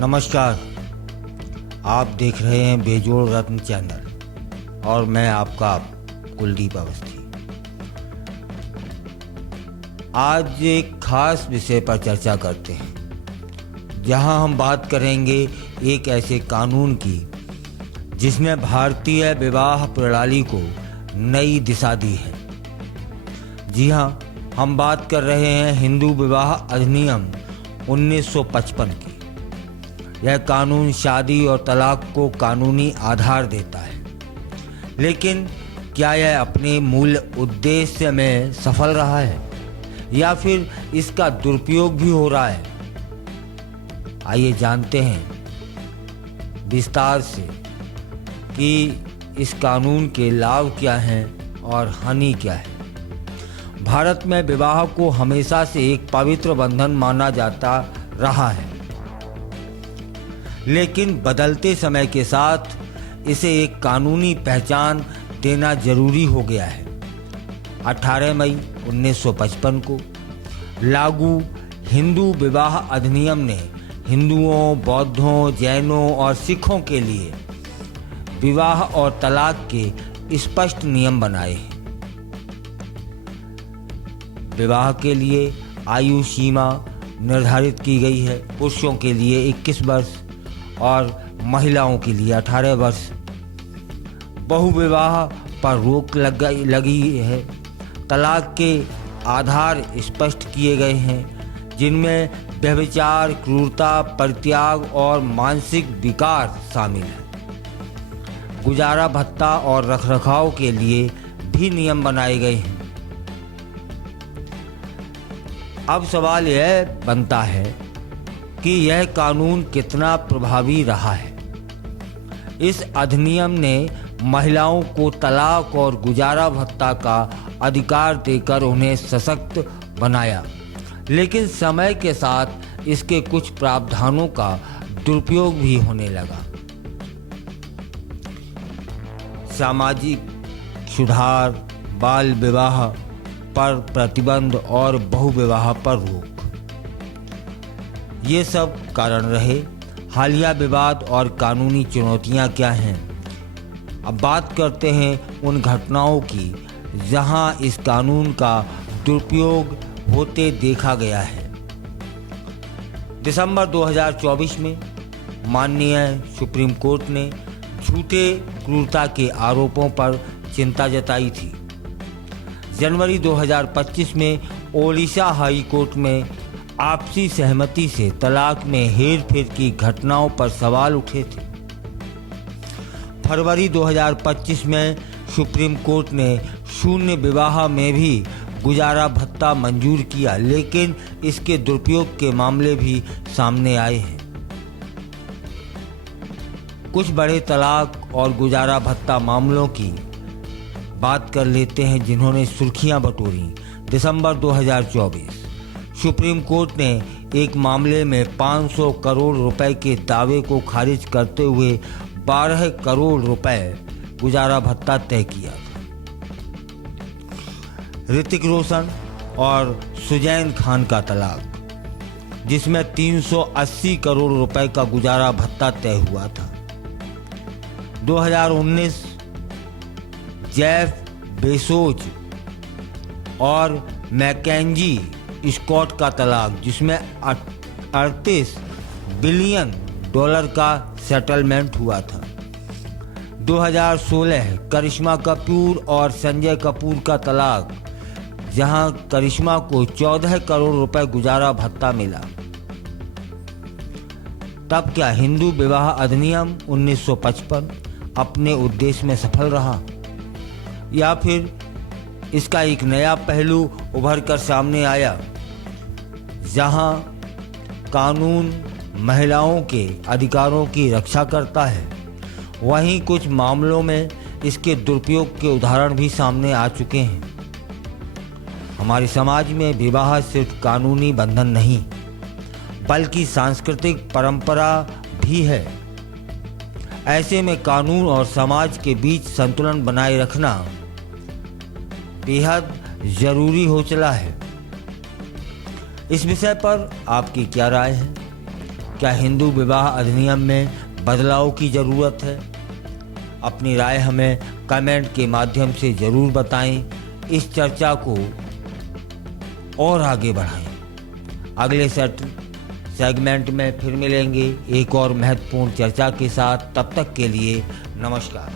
नमस्कार। आप देख रहे हैं बेजोड़ रत्न चैनल और मैं आपका कुलदीप अवस्थी। आज एक खास विषय पर चर्चा करते हैं, जहां हम बात करेंगे एक ऐसे कानून की जिसने भारतीय विवाह प्रणाली को नई दिशा दी है। जी हां, हम बात कर रहे हैं हिंदू विवाह अधिनियम 1955 की। यह कानून शादी और तलाक को कानूनी आधार देता है, लेकिन क्या यह अपने मूल उद्देश्य में सफल रहा है या फिर इसका दुरुपयोग भी हो रहा है? आइए जानते हैं विस्तार से कि इस कानून के लाभ क्या हैं और हानि क्या है। भारत में विवाह को हमेशा से एक पवित्र बंधन माना जाता रहा है, लेकिन बदलते समय के साथ इसे एक कानूनी पहचान देना जरूरी हो गया है। 18 मई 1955 को लागू हिंदू विवाह अधिनियम ने हिंदुओं, बौद्धों, जैनों और सिखों के लिए विवाह और तलाक के स्पष्ट नियम बनाए हैं। विवाह के लिए आयु सीमा निर्धारित की गई है। पुरुषों के लिए 21 वर्ष और महिलाओं के लिए 18 वर्ष। बहुविवाह पर रोक लगी है। तलाक के आधार स्पष्ट किए गए हैं, जिनमें व्यभिचार, क्रूरता, परित्याग और मानसिक विकार शामिल है। गुजारा भत्ता और रखरखाव के लिए भी नियम बनाए गए हैं। अब सवाल यह बनता है कि यह कानून कितना प्रभावी रहा है। इस अधिनियम ने महिलाओं को तलाक और गुजारा भत्ता का अधिकार देकर उन्हें सशक्त बनाया, लेकिन समय के साथ इसके कुछ प्रावधानों का दुरुपयोग भी होने लगा। सामाजिक सुधार, बाल विवाह पर प्रतिबंध और बहुविवाह पर रोक, ये सब कारण रहे। हालिया विवाद और कानूनी चुनौतियां क्या हैं? अब बात करते हैं उन घटनाओं की जहां इस कानून का दुरुपयोग होते देखा गया है। दिसंबर 2024 में माननीय सुप्रीम कोर्ट ने झूठे क्रूरता के आरोपों पर चिंता जताई थी। जनवरी 2025 में ओडिशा हाई कोर्ट में आपसी सहमति से तलाक में हेरफेर की घटनाओं पर सवाल उठे थे। फरवरी 2025 में सुप्रीम कोर्ट ने शून्य विवाह में भी गुजारा भत्ता मंजूर किया, लेकिन इसके दुरुपयोग के मामले भी सामने आए हैं। कुछ बड़े तलाक और गुजारा भत्ता मामलों की बात कर लेते हैं जिन्होंने सुर्खियां बटोरी। दिसंबर 2024 सुप्रीम कोर्ट ने एक मामले में 500 करोड़ रुपए के दावे को खारिज करते हुए 12 करोड़ रुपए गुजारा भत्ता तय किया था। ऋतिक रोशन और सुजैन खान का तलाक, जिसमें 380 करोड़ रुपए का गुजारा भत्ता तय हुआ था। 2019 जेफ बेजोस और मैकेंजी स्कॉट का तलाक, जिसमें 38 बिलियन डॉलर का सेटलमेंट हुआ था। 2016 करिश्मा कपूर और संजय कपूर का तलाक, जहां करिश्मा को 14 करोड़ रुपए गुजारा भत्ता मिला। तब क्या हिंदू विवाह अधिनियम 1955 अपने उद्देश्य में सफल रहा, या फिर इसका एक नया पहलू उभर कर सामने आया, जहां कानून महिलाओं के अधिकारों की रक्षा करता है? वहीं कुछ मामलों में इसके दुरुपयोग के उदाहरण भी सामने आ चुके हैं। हमारे समाज में विवाह सिर्फ कानूनी बंधन नहीं, बल्कि सांस्कृतिक परंपरा भी है। ऐसे में कानून और समाज के बीच संतुलन बनाए रखना बेहद जरूरी हो चला है। इस विषय पर आपकी क्या राय है? क्या हिंदू विवाह अधिनियम में बदलाव की ज़रूरत है? अपनी राय हमें कमेंट के माध्यम से ज़रूर बताएं। इस चर्चा को और आगे बढ़ाएं। अगले सेगमेंट में फिर मिलेंगे एक और महत्वपूर्ण चर्चा के साथ। तब तक के लिए नमस्कार।